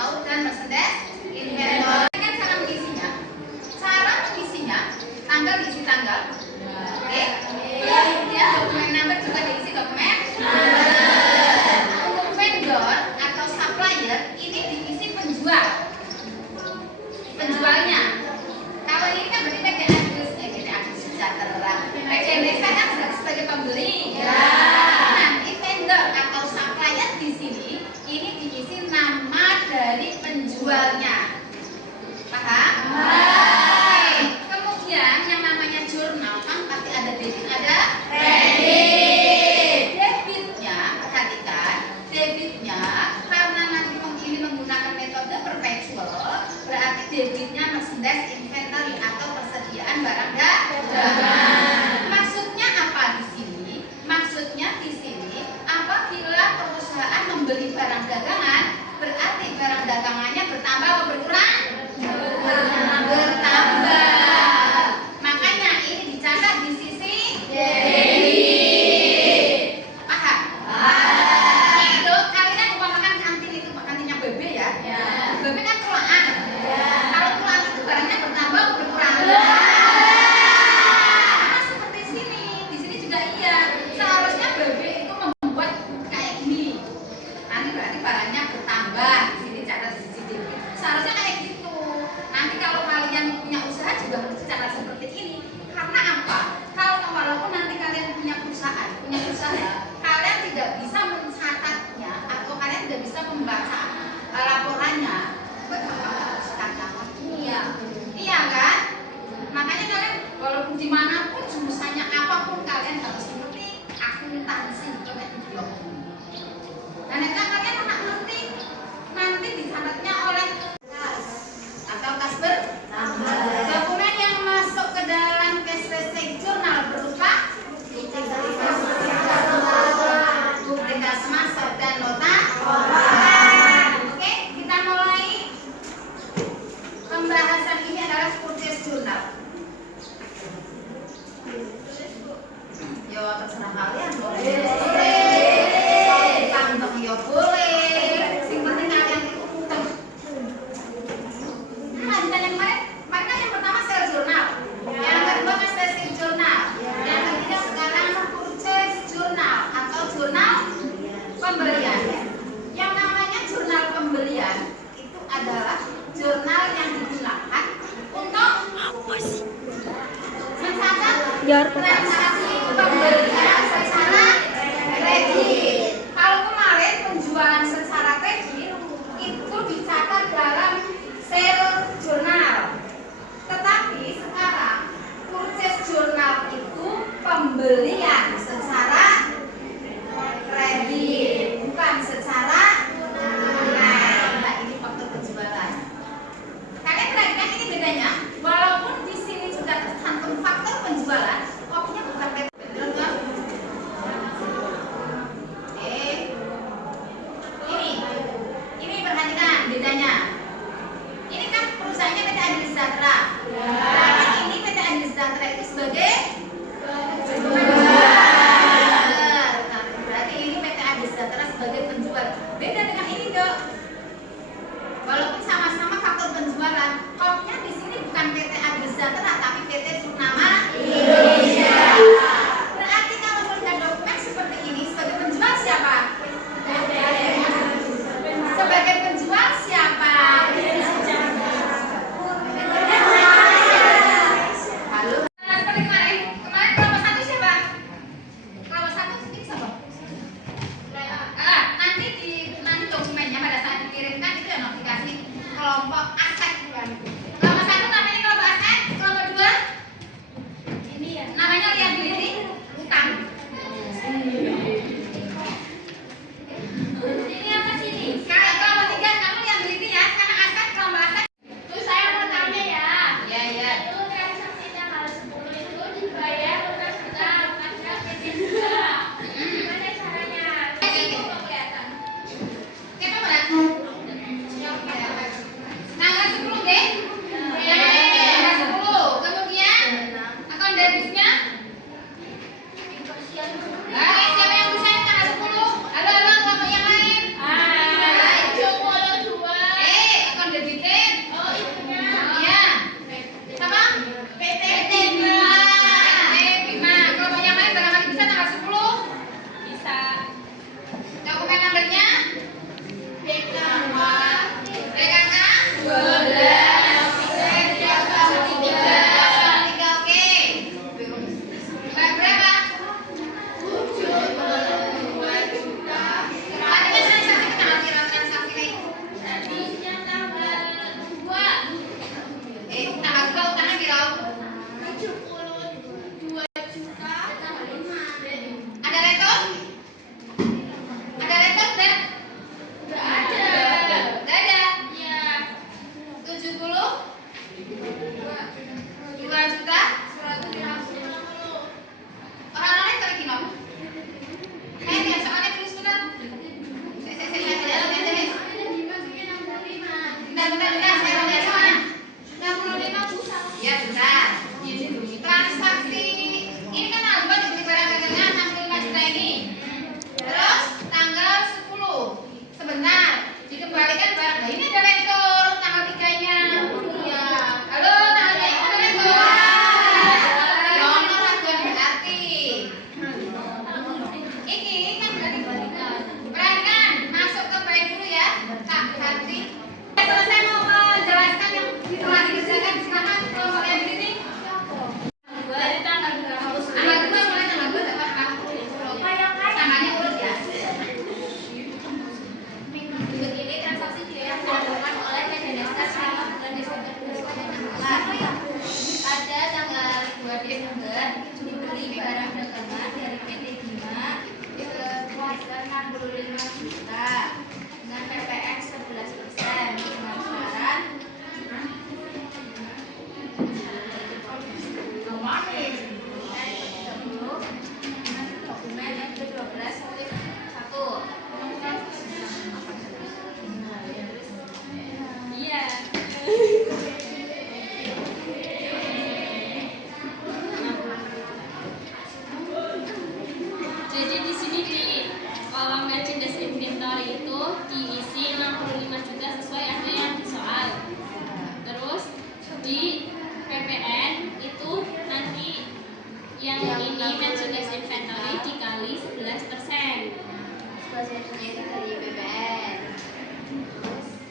out dan merchandise inventory. Kan cara mengisinya? Cara mengisinya, tanggal diisi tanggal. Oke? Ya, dokumen number juga diisi dokumen. Untuk vendor atau supplier ini diisi penjual. Penjualnya. Kalau ini kan berarti PT Agus Sejahtera. PT Desa kan sebagai pembeli. Nanti vendor atau supplier di sini ini diisi nama dari penjualnya. Paham? Kemudian yang namanya jurnal kan pasti ada debit, ada kredit. Debitnya, perhatikan, debitnya karena nanti ini menggunakan metode perpetual, berarti debitnya merchandise inventory atau persediaan barang dagangan. Maksudnya apa di sini? Maksudnya di sini apabila perusahaan membeli barang dagangan, berarti barang dagangannya bertambah atau berkurang? Bertambah. Makanya ini dicatat di sisi debit. Paham? Itu kalian umpamakan kantin itu, kantinnya BB ya. BB kan kelolaan. Kalau kelolaan itu barangnya bertambah atau berkurang? Sama seperti sini. Di sini juga iya. Seharusnya BB itu membuat kayak gini. Nanti berarti barangnya bertambah. Di sini catat di sisi debit. Seharusnya kayak gitu. Nanti kalau kalian punya usaha juga harus catat seperti ini. Karena apa? Kalau walaupun nanti kalian punya perusahaan, kalian tidak bisa mencatatnya atau kalian tidak bisa membaca laporannya. Iya kan? Makanya kalian walaupun dimanapun jurusannya apapun kalian harus ngerti akuntansi itu kayak gitu. Dan jika kalian anak ngerti, nanti dicatatnya oleh atau kasber. Dokumen yang masuk ke dalam cash receipt journal berupa bukti kas masuk dan nota. Oke, kita mulai pembahasan ini adalah purchase journal. Yo terserah kalian boleh. Kantong yo boleh. Sing penting kalian itu utang. Lanjutan yang kemarin kan yang pertama sales journal, yang kedua cash receipt journal, yang ketiga sekarang purchase journal atau jurnal pembelian. Yang namanya jurnal pembelian itu adalah jurnal yang digunakan untuk mencatat transaksi pembelian secara kredit. Kalau kemarin penjualan secara kredit itu dicatat dalam sales journal. Tetapi sekarang purchase journal itu pembelian secara kredit, bukan secara tunai. Nah, ini faktor penjualan. Kalian perhatikan ini bedanya. Walaupun di sini sudah tercantum faktor penjualan, kopinya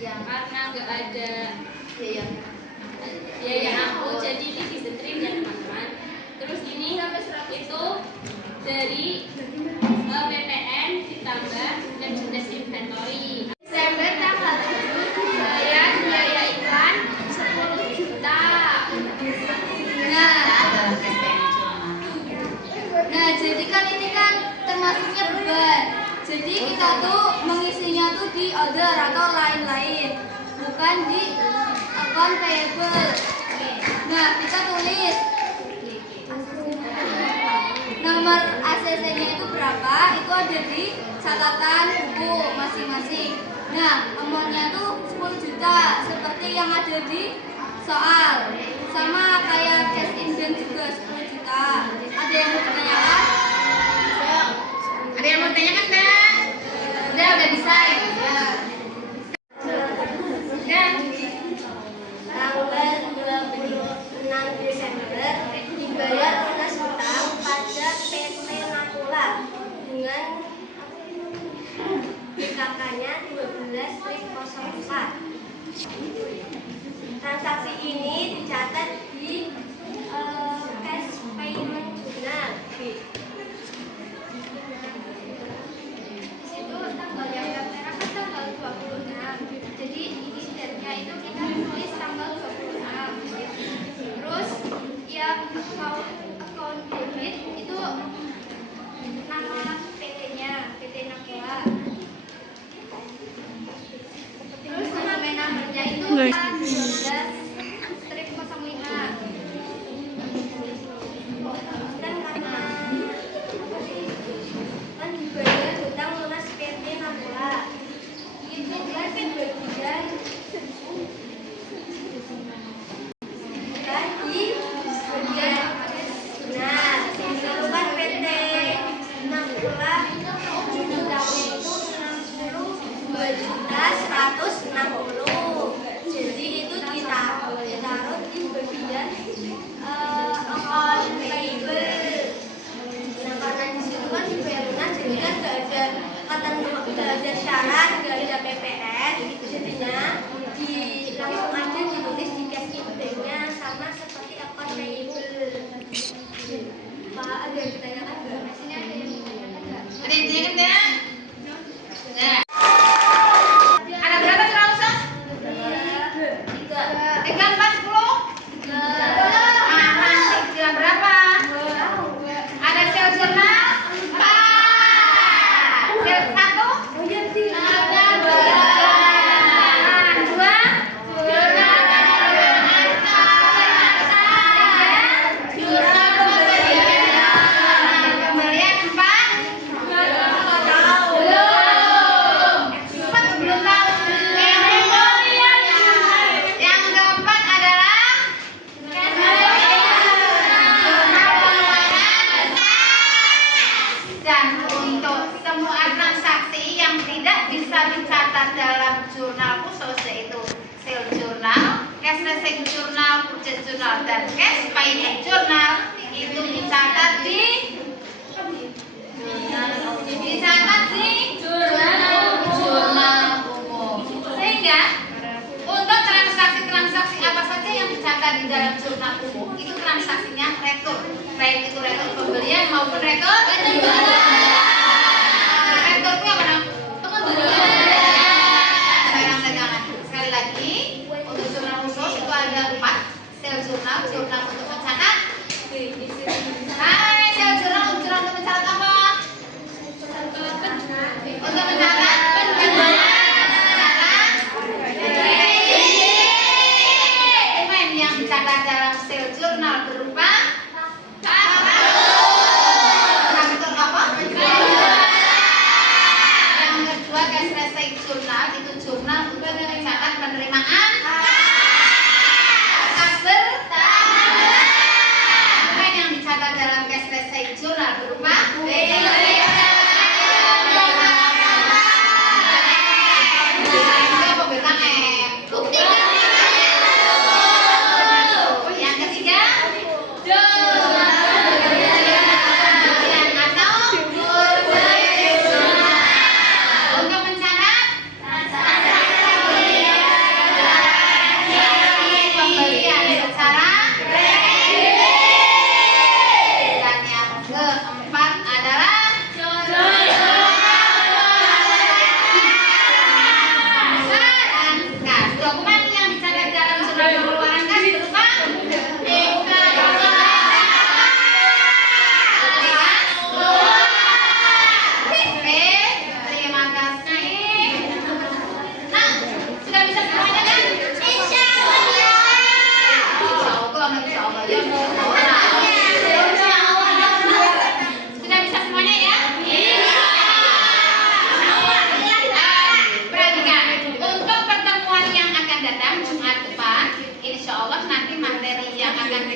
Ya. Karena nggak ada Iya. biaya aku, jadi ini disetrim ya teman-teman. Terus ini itu dari PPN ditambah merchandise inventory. Desember tanggal 7 bayar biaya iklan 10 juta. Nah, jadi kan ini kan termasuknya beban. Jadi kita tuh mengisinya tuh di order atau lain-lain, bukan di account payable. Nah, kita tulis nomor ACC-nya itu berapa, itu ada di catatan buku masing-masing. Nah, amount-nya tuh 10 juta seperti yang ada di soal. Sama kayak cash in bank juga 10 juta. Ada yang mau ditanyakan? Ada yang mau tanyakan enggak? Udah bisa ya. Tanggal 26 Desember dibayar lunas hutang pada PT Nakula dengan BKK-nya 12.04. Transaksi ini dicatat di cash payment journal. Itu tanggal yang merah kan tanggal 26. Jadi ini date-nya itu kita tulis tanggal 26. Terus yang account debit itu nama PT-nya, PT Nakula. Terus dokumen nomornya itu 12/05. Dan karena kan dibayar hutang lunas PT Nakula, itu kan bagian di bagian nah itu kan PT Nakula hutangnya itu 62.160. Jadi itu ditaruh di bagian account payable. Nah, karena di situ kan dibayar lunas, jadi kan nggak ada syarat, nggak ada PPN, jadinya langsung aja ditulis di cash in bank-nya sama seperti account payable. Pak, ada yang ditanyakan nggak? Sini ada yang ditanyakan nggak? Ada yang tanyakan enggak? Nah. Ada berapa transaksi? 3, 4, 10? Tiga berapa? Ada sel jurnal? 4. Sel 1? Ada 2. Jurnal pembelian 4. Belum tahu. Yang keempat adalah dan untuk semua transaksi yang tidak bisa dicatat dalam jurnal khusus yaitu sale journal, cash receipt journal, purchase journal, dan cash payment journal itu dicatat di jurnal umum. Sehingga untuk transaksi-transaksi apa saja yang dicatat di dalam jurnal umum itu transaksinya retur, baik itu retur pembelian maupun retur retur itu apa namanya? Pegangan. Sekali lagi untuk jurnal khusus itu ada 4 sel jurnal, jurnal untuk mencatat. Hai, sel jurnal untuk mencatat apa? Untuk mencatat dokumen yang dicatat dalam sel jurnal berupa faktur apa? Yang kedua cash receipt jurnal itu jurnal untuk mencatat penerimaan kas bertambah.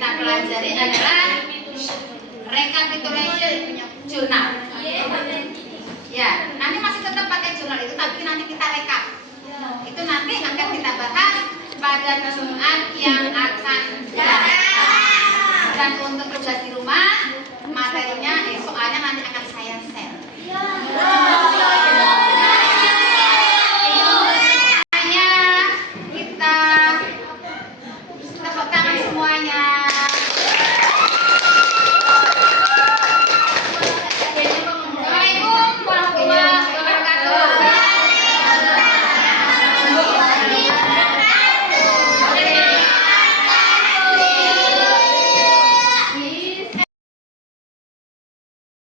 kita pelajari adalah recapitulation jurnal. Ya, nanti masih tetap pakai jurnal itu, tapi nanti kita rekap. Itu nanti akan kita bahas pada Jumat yang akan datang. Dan untuk tugas di rumah, materinya, soalnya nanti akan